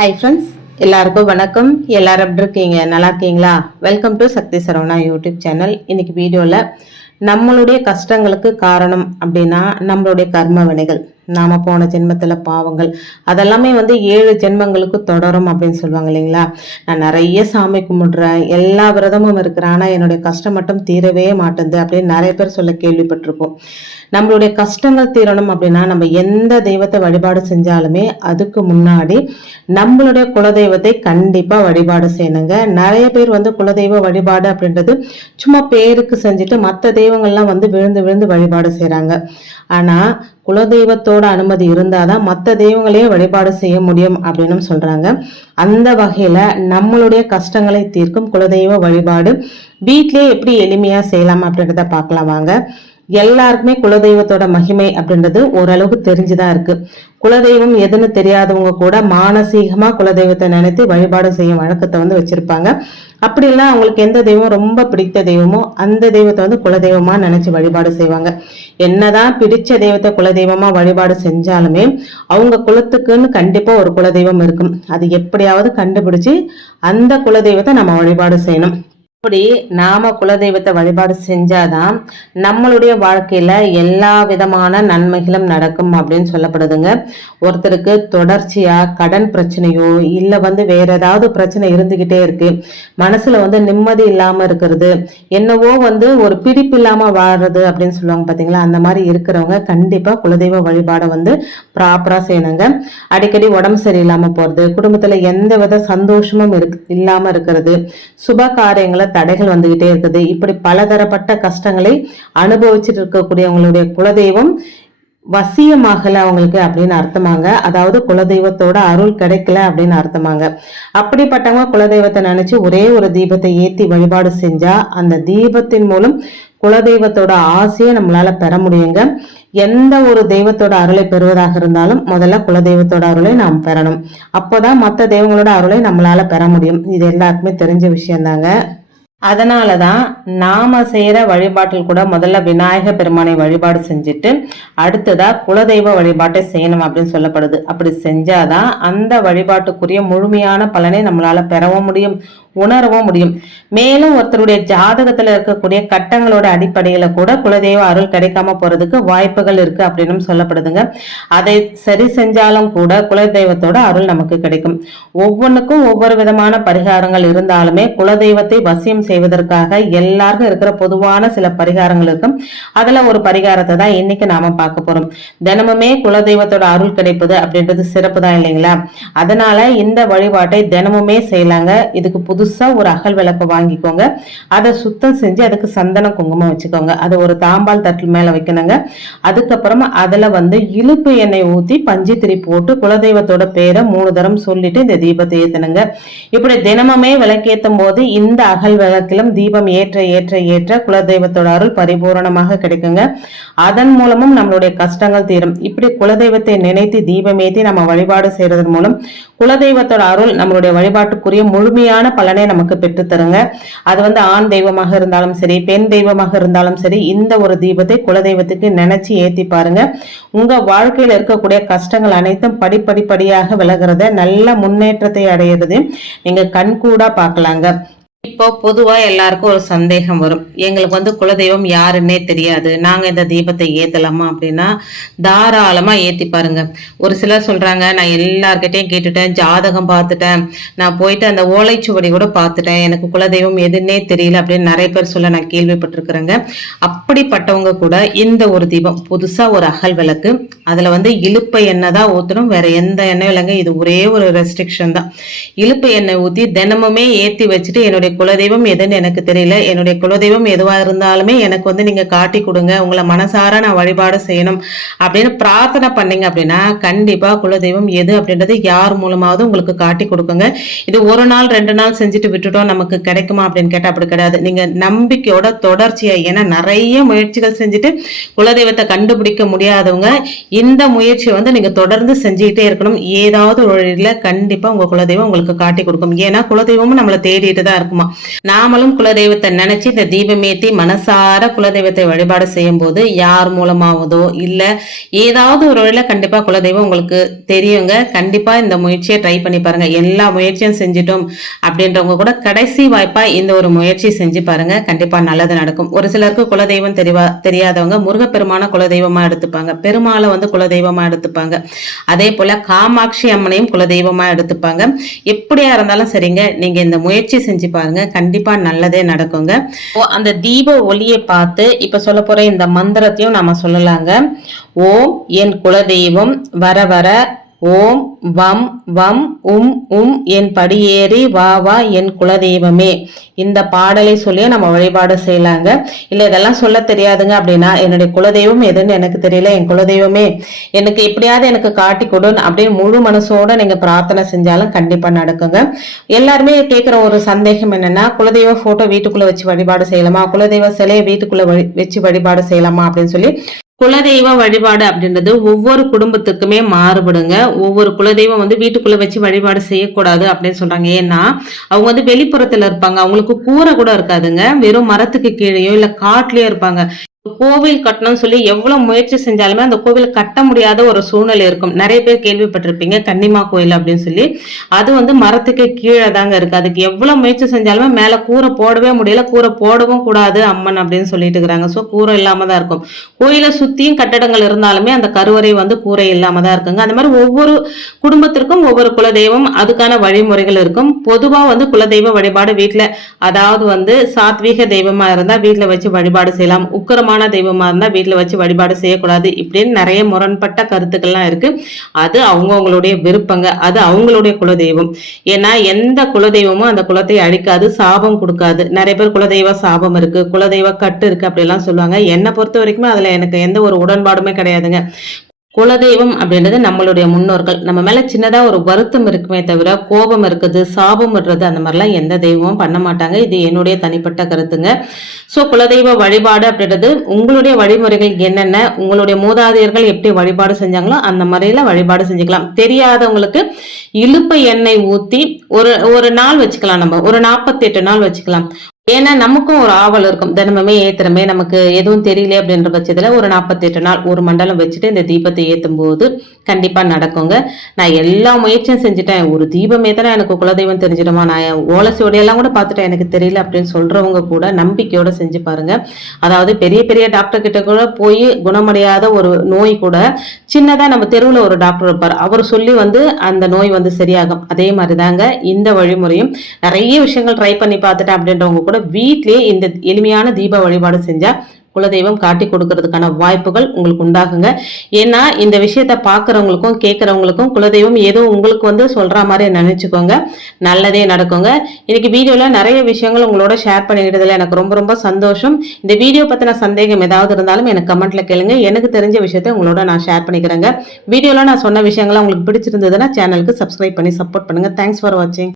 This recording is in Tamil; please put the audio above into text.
ஹாய் ஃப்ரெண்ட்ஸ் எல்லாருக்கும் வணக்கம். எல்லாரும் எப்படி இருக்கீங்க? நல்லா இருக்கீங்களா? Welcome to Shakti Saravana YouTube channel. இன்னைக்கு வீடியோவில் நம்மளுடைய கஷ்டங்களுக்கு காரணம் அப்படின்னா நம்மளுடைய கர்ம வினைகள். நாம போன ஜென்மத்தில் பாவங்கள். அதெல்லாமே வந்து ஏழு ஜென்மங்களுக்கு தொடரும் அப்படின்னு சொல்லுவாங்க இல்லைங்களா? நான் நிறைய சாமி கும்பிடுறேன். எல்லா விரதமும் இருக்கிறேன். ஆனால் என்னுடைய கஷ்டம் மட்டும் தீரவே மாட்டேங்குது அப்படின்னு நிறைய பேர் சொல்ல கேள்விப்பட்டிருப்போம். நம்மளுடைய கஷ்டங்கள் தீரணும் அப்படின்னா நம்ம எந்த தெய்வத்தை வழிபாடு செஞ்சாலுமே அதுக்கு முன்னாடி நம்மளுடைய குலதெய்வத்தை கண்டிப்பா வழிபாடு செய்யணுங்க. நிறைய பேர் வந்து குலதெய்வ வழிபாடு அப்படின்றது சும்மா பேருக்கு செஞ்சுட்டு மற்ற தெய்வங்கள்லாம் வந்து விழுந்து விழுந்து வழிபாடு செய்யறாங்க ஆனா குலதெய்வத்தோட அனுமதி இருந்தாதான் மற்ற தெய்வங்களையே வழிபாடு செய்ய முடியும் அப்படின்னு சொல்றாங்க. அந்த வகையில நம்மளுடைய கஷ்டங்களை தீர்க்கும் குலதெய்வ வழிபாடு வீட்டிலேயே எப்படி எளிமையா செய்யலாம் அப்படின்றத பார்க்கலாம் வாங்க. எல்லாருக்குமே குலதெய்வத்தோட மகிமை அப்படின்றது ஓரளவுக்கு தெரிஞ்சுதான் இருக்கு. குலதெய்வம் எதுன்னு தெரியாதவங்க கூட மானசீகமா குலதெய்வத்தை நினைத்து வழிபாடு செய்யும் வழக்கத்தை வந்து வச்சிருப்பாங்க. அப்படி இல்லை அவங்களுக்கு எந்த தெய்வம் ரொம்ப பிடித்த தெய்வமோ அந்த தெய்வத்தை வந்து குலதெய்வமா நினைச்சு வழிபாடு செய்வாங்க. என்னதான் பிடிச்ச தெய்வத்தை குலதெய்வமா வழிபாடு செஞ்சாலுமே அவங்க குலத்துக்குன்னு கண்டிப்பா ஒரு குலதெய்வம் இருக்கும். அது எப்படியாவது கண்டுபிடிச்சு அந்த குலதெய்வத்தை நம்ம வழிபாடு செய்யணும். இப்படி நாம குலதெய்வத்தை வழிபாடு செஞ்சாதான் நம்மளுடைய வாழ்க்கையில எல்லா விதமான நன்மைகளும் நடக்கும் அப்படின்னு சொல்லப்படுதுங்க. ஒருத்தருக்கு தொடர்ச்சியா கடன் பிரச்சனையோ இல்ல வந்து வேற ஏதாவது பிரச்சனை இருந்துகிட்டே இருக்கு. மனசுல வந்து நிம்மதி இல்லாம இருக்கிறது. என்னவோ வந்து ஒரு பிடிப்பு இல்லாம வாழ்றது அப்படின்னு சொல்லுவாங்க பாத்தீங்களா? அந்த மாதிரி இருக்கிறவங்க கண்டிப்பா குலதெய்வ வழிபாடை வந்து ப்ராப்பரா செய்யணுங்க. அடிக்கடி உடம்பு சரியில்லாம போறது குடும்பத்துல எந்த வித சந்தோஷமும் இருக்கு இல்லாம இருக்கிறது. சுப காரியங்களை தடைகள் வந்துகிட்டே இருக்குது. இப்படி பலதரப்பட்ட கஷ்டங்களை அனுபவிச்சுட்டு இருக்கக்கூடியவங்களுடைய குலதெய்வம் வசியமாகல அவங்களுக்கு அப்படின்னு அர்த்தமாங்க. அதாவது குலதெய்வத்தோட அருள் கிடைக்கல அப்படின்னு அர்த்தமாங்க. அப்படிப்பட்டவங்க குலதெய்வத்தை நினைச்சு ஒரே ஒரு தீபத்தை ஏத்தி வழிபாடு செஞ்சா அந்த தீபத்தின் மூலம் குலதெய்வத்தோட ஆசையை நம்மளால பெற முடியுங்க. எந்த ஒரு தெய்வத்தோட அருளை பெறுவதாக இருந்தாலும் முதல்ல குலதெய்வத்தோட அருளை நாம் பெறணும். அப்போதான் மற்ற தெய்வங்களோட அருளை நம்மளால பெற முடியும். இது எல்லாருக்குமே தெரிஞ்ச விஷயம்தாங்க. அதனாலதான் நாம செய்யற வழிபாட்டில் கூட முதல்ல விநாயக பெருமானை வழிபாடு செஞ்சுட்டு அடுத்ததா குலதெய்வ வழிபாட்டை செய்யணும் அப்படின்னு சொல்லப்படுது. அப்படி செஞ்சாதான் அந்த வழிபாட்டுக்குரிய முழுமையான பலனை நம்மளால பெறவும் முடியும். உணரவும் முடியும். மேலும் ஒருத்தருடைய ஜாதகத்துல இருக்கக்கூடிய கட்டங்களோட அடிப்படையில கூட குலதெய்வ அருள் கிடைக்காம போறதுக்கு வாய்ப்புகள் இருக்கு அப்படின்னு சொல்லப்படுதுங்க. அதை சரி செஞ்சாலும் கூட குலதெய்வத்தோட அருள் நமக்கு கிடைக்கும். ஒவ்வொன்றுக்கும் ஒவ்வொரு விதமான பரிகாரங்கள் இருந்தாலுமே குலதெய்வத்தை வசியம் செய்வதற்காக எல்லாருக்கும் இருக்கிற பொதுவான சில பரிகாரங்கள் இருக்கும். அதுல ஒரு பரிகாரத்தை தான் இன்னைக்கு நாம பார்க்க போறோம். தினமுமே குலதெய்வத்தோட அருள் கிடைப்பது அப்படின்றது சிறப்பு தான் இல்லைங்களா? அதனால இந்த வழிபாட்டை தினமுமே செய்யலாங்க. இதுக்கு புது புதுசாக ஒரு அகல் விளக்கு வாங்கிக்கோங்க. அதை சுத்தம் செஞ்சு அதுக்கு சந்தனம் குங்குமம் வச்சுக்கோங்க. அதை ஒரு தாம்பால் தட்டில் மேலே வைக்கணுங்க. அதுக்கப்புறமா அதில் வந்து இழுப்பு எண்ணெய் ஊற்றி பஞ்சித்திரி போட்டு குலதெய்வத்தோட பேரை மூணு தரம் சொல்லிட்டு இந்த தீபத்தை ஏற்றணுங்க இப்படி தினமுமே விளக்கேற்றும் போது இந்த அகல் விளக்கிலும் தீபம் ஏற்ற ஏற்ற ஏற்ற குலதெய்வத்தோட அருள் பரிபூரணமாக கிடைக்குங்க. அதன் மூலமும் நம்மளுடைய கஷ்டங்கள் தீரும். இப்படி குலதெய்வத்தை நினைத்து தீபம் ஏற்றி நம்ம வழிபாடு செய்யறதன் மூலம் குலதெய்வத்தோட அருள் நம்மளுடைய வழிபாட்டுக்குரிய முழுமையான பலன் நமக்கு பெற்றுத்தருங்க அது வந்து ஆண் தெய்வமாக இருந்தாலும் சரி பெண் தெய்வமாக இருந்தாலும் சரி இந்த ஒரு தீபத்தை குலதெய்வத்துக்கு நினைச்சு ஏத்தி பாருங்க. உங்க வாழ்க்கையில இருக்கக்கூடிய கஷ்டங்கள் அனைத்தும் படிப்படிப்படியாக விலகிறத நல்ல முன்னேற்றத்தை அடையிறது. நீங்க கண்கூடா பார்க்கலாங்க. இப்போ பொதுவா எல்லாருக்கும் ஒரு சந்தேகம் வரும். எங்களுக்கு வந்து குலதெய்வம் யாருன்னே தெரியாது. நாங்க இந்த தீபத்தை ஏத்தலாமா அப்படின்னா தாராளமா ஏத்தி பாருங்க. ஒரு சிலர் சொல்றாங்க நான் எல்லார்கிட்டயும் கேட்டுட்டேன் ஜாதகம் பார்த்துட்டேன். நான் போயிட்டு அந்த ஓலைச்சுவடி கூட பார்த்துட்டேன். எனக்கு குலதெய்வம் எதுன்னே தெரியல அப்படின்னு நிறைய பேர் சொல்ல நான் கேள்விப்பட்டிருக்கிறேங்க. அப்படிப்பட்டவங்க கூட இந்த ஒரு தீபம் புதுசா ஒரு அகல் விளக்கு அதுல வந்து இழுப்பை எண்ணெய் தான் ஊத்தணும். வேற எந்த எண்ணெயும் இல்லைங்க. இது ஒரே ஒரு ரெஸ்ட்ரிக்ஷன் தான். இழுப்பை எண்ணெய் ஊத்தி தினமுமே ஏத்தி வச்சுட்டு என்னுடைய குலதெய்வம் எதுன்னு எனக்கு தெரியல. என்னுடைய குலதெய்வம் எதுவா இருந்தாலுமே எனக்கு வந்து நீங்க காட்டி கொடுங்க. உங்களை மனசார நான் வழிபாடு செய்யணும். அப்படின்னு பிரார்த்தனை பண்ணீங்க அப்படின்னா கண்டிப்பா குலதெய்வம் எது அப்படின்றது யார் மூலமாவது உங்களுக்கு காட்டி கொடுக்குங்க. இது ஒரு நாள் ரெண்டு நாள் செஞ்சுட்டு விட்டுட்டோம் நமக்கு கிடைக்குமா அப்படின்னு கேட்டா அப்படி கிடையாது. நீங்க நம்பிக்கையோட தொடர்ச்சியா ஏன்னா நிறைய முயற்சிகள் செஞ்சுட்டு குலதெய்வத்தை கண்டுபிடிக்க முடியாதவங்க இந்த முயற்சியை வந்து நீங்க தொடர்ந்து செஞ்சுக்கிட்டே இருக்கணும். ஏதாவது ஒரு வழியில கண்டிப்பா உங்க குலதெய்வம் உங்களுக்கு காட்டி கொடுக்கும். ஏன்னா குலதெய்வமும் நம்மளை தேடிட்டு தான் இருக்குமா? நாமளும் குலதெய்வத்தை நினைச்சு இந்த தீபமேத்தி மனசார குலதெய்வத்தை வழிபாடு செய்யும் போது யார் மூலமாவதோ இல்ல ஏதாவது ஒரு வழியில கண்டிப்பா குலதெய்வம் உங்களுக்கு தெரியுங்க. கண்டிப்பா இந்த முயற்சியை ட்ரை பண்ணி பாருங்க. எல்லா முயற்சியும் செஞ்சிட்டோம் அப்படின்றவங்க கூட கடைசி வாய்ப்பா இந்த ஒரு முயற்சி செஞ்சு பாருங்க. கண்டிப்பா நல்லது நடக்கும். ஒரு சிலருக்கு குலதெய்வம் தெரிவா தெரியாதவங்க முருகப்பெருமான குலதெய்வமா எடுத்துப்பாங்க. பெருமாளை வந்து குலதெய்வமா எடுத்துப்பாங்க. அதே போல காமாட்சி அம்மனையும் குலதெய்வமா எடுத்துப்பாங்க. எப்படியா இருந்தாலும் சரிங்க. நீங்க இந்த முயற்சி செஞ்சு பாருங்க. கண்டிப்பா நல்லதே நடக்குங்க. ஓ அந்த தீப ஒளியை பார்த்து இப்ப சொல்ல போற இந்த மந்திரத்தையும் நாம சொல்லலாங்க. ஓம் என் குலதெய்வம் வர வர ஓம் வம் வம் உம் உம் என் படியேறி வா வா என் குலதெய்வமே. இந்த பாடலை சொல்லியே நம்ம வழிபாடு செய்யலாங்க. இல்லை இதெல்லாம் சொல்ல தெரியாதுங்க அப்படின்னா என்னுடைய குலதெய்வம் எதுன்னு எனக்கு தெரியல என் குலதெய்வமே. எனக்கு எப்படியாவது எனக்கு காட்டி கொடுன்னு அப்படின்னு முழு மனசோட நீங்கள் பிரார்த்தனை செஞ்சாலும் கண்டிப்பாக நடக்குங்க. எல்லாருமே கேட்குற ஒரு சந்தேகம் என்னன்னா குலதெய்வ ஃபோட்டோ வீட்டுக்குள்ளே வச்சு வழிபாடு செய்யலாமா? குலதெய்வ சிலையை வீட்டுக்குள்ளே வச்சு வழிபாடு செய்யலாமா அப்படின்னு சொல்லி குலதெய்வ வழிபாடு அப்படின்றது ஒவ்வொரு குடும்பத்துக்குமே மாறுபடுங்க. ஒவ்வொரு குலதெய்வம் வந்து வீட்டுக்குள்ள வச்சு வழிபாடு செய்யக்கூடாது அப்படின்னு சொல்றாங்க. ஏன்னா அவங்க வந்து வெளிப்புறத்துல இருப்பாங்க. அவங்களுக்கு கூரை கூட இருக்காதுங்க. வெறும் மரத்துக்கு கீழேயோ இல்ல காட்டுலயோ இருப்பாங்க. கோவில் கட்டணும்னு சொல்லி எவ்வளவு முயற்சி செஞ்சாலுமே அந்த கோவில் கட்ட முடியாத ஒரு சூழ்நிலை இருக்கும். நிறைய பேர் கேள்விப்பட்டிருப்பீங்க கன்னிமா கோயில் அப்படின்னு சொல்லி. அது வந்து மரத்துக்கு கீழே தாங்க இருக்கு. அதுக்கு எவ்வளவு முயற்சி செஞ்சாலுமே மேல கூரை போடவே முடியல. கூரை போடவும் கூடாது அம்மன் அப்படின்னு சொல்லிட்டு இருக்கிறாங்க. ஸோ கூரை இல்லாம தான் இருக்கும். கோயிலை சுத்தியும் கட்டடங்கள் இருந்தாலுமே அந்த கருவறை வந்து கூரை இல்லாம தான் இருக்குங்க. அந்த மாதிரி ஒவ்வொரு குடும்பத்திற்கும் ஒவ்வொரு குலதெய்வம் அதுக்கான வழிமுறைகள் இருக்கும். பொதுவா வந்து குலதெய்வ வழிபாடு வீட்டுல அதாவது வந்து சாத்வீக தெய்வமா இருந்தா வீட்டுல வச்சு வழிபாடு செய்யலாம். உக்கரமான முக்கியமான தெய்வமாக இருந்தால் வீட்டில் வச்சு வழிபாடு செய்யக்கூடாது இப்படின்னு நிறைய முரண்பட்ட கருத்துக்கள்லாம் இருக்குது அது அவங்கவுங்களுடைய விருப்பங்க. அது அவங்களுடைய குலதெய்வம். ஏன்னா எந்த குலதெய்வமும் அந்த குலத்தை அழிக்காது சாபம் கொடுக்காது. நிறைய பேர் குலதெய்வ சாபம் இருக்குது குலதெய்வ கட்டு இருக்குது அப்படிலாம் சொல்லுவாங்க. என்னை பொறுத்த வரைக்குமே அதில் எனக்கு எந்த ஒரு உடன்பாடுமே கிடையாதுங்க. குலதெய்வம் அப்படின்றது நம்மளுடைய முன்னோர்கள். நம்ம மேல சின்னதா ஒரு வருத்தம் இருக்குமே தவிர கோபம் இருக்குது சாபம் விடுறது அந்த மாதிரிலாம் எந்த தெய்வமும் பண்ண மாட்டாங்க. இது என்னுடைய தனிப்பட்ட கருத்துங்க. ஸோ குலதெய்வ வழிபாடு அப்படின்றது உங்களுடைய வழிமுறைகள் என்னென்ன உங்களுடைய மூதாதையர்கள் எப்படி வழிபாடு செஞ்சாங்களோ அந்த முறையில வழிபாடு செஞ்சுக்கலாம். தெரியாதவங்களுக்கு இழுப்பு எண்ணெய் ஊத்தி ஒரு ஒரு நாள் வச்சுக்கலாம் நம்ம. ஒரு நாற்பத்தி எட்டு நாள் வச்சுக்கலாம். ஏன்னா நமக்கும் ஒரு ஆவல் இருக்கும். தினமுமே ஏத்துறமே. நமக்கு எதுவும் தெரியல அப்படின்ற பட்சத்துல ஒரு நாற்பத்தெட்டு நாள் ஒரு மண்டலம் வச்சுட்டு இந்த தீபத்தை ஏத்தும் போது கண்டிப்பா நடக்குங்க. நான் எல்லா முயற்சியும் செஞ்சுட்டேன். ஒரு தீபமே தான் எனக்கு குலதெய்வம் தெரிஞ்சிடுமா? நான் ஓலசியோடையெல்லாம் கூட பார்த்துட்டேன். எனக்கு தெரியல அப்படின்னு சொல்றவங்க கூட நம்பிக்கையோட செஞ்சு பாருங்க. அதாவது பெரிய பெரிய டாக்டர் கிட்ட கூட போய் குணமடையாத ஒரு நோய் கூட சின்னதா நம்ம தெருவில் ஒரு டாக்டர் இருப்பார். அவர் சொல்லி வந்து அந்த நோய் வந்து சரியாகும். அதே மாதிரி தாங்க இந்த வழிமுறையும். நிறைய விஷயங்கள் ட்ரை பண்ணி பார்த்துட்டேன் அப்படின்றவங்க கூட கூட வீட்லேயே இந்த எளிமையான தீப வழிபாடு செஞ்சா குலதெய்வம் காட்டி கொடுக்கறதுக்கான வாய்ப்புகள் உங்களுக்கு உண்டாகுங்க. ஏன்னா இந்த விஷயத்த பார்க்குறவங்களுக்கும் கேட்குறவங்களுக்கும் குலதெய்வம் ஏதோ உங்களுக்கு வந்து சொல்கிற மாதிரி நினச்சிக்கோங்க. நல்லதே நடக்குங்க. இன்னைக்கு வீடியோவில் நிறைய விஷயங்கள் உங்களோட ஷேர் பண்ணிக்கிட்டதில் எனக்கு ரொம்ப ரொம்ப சந்தோஷம். இந்த வீடியோ பற்றின சந்தேகம் ஏதாவது இருந்தாலும் எனக்கு கமெண்ட்ல கேளுங்க. எனக்கு தெரிஞ்ச விஷயத்த உங்களோட நான் ஷேர் பண்ணிக்கிறேங்க. வீடியோவில் நான் சொன்ன விஷயங்கள்லாம் உங்களுக்கு பிடிச்சிருந்ததுன்னா சேனலுக்கு சப்ஸ்கிரைப் பண்ணி சப்போர்ட் பண்ணுங்கள் தேங்க்ஸ் ஃபார் வாட்சிங்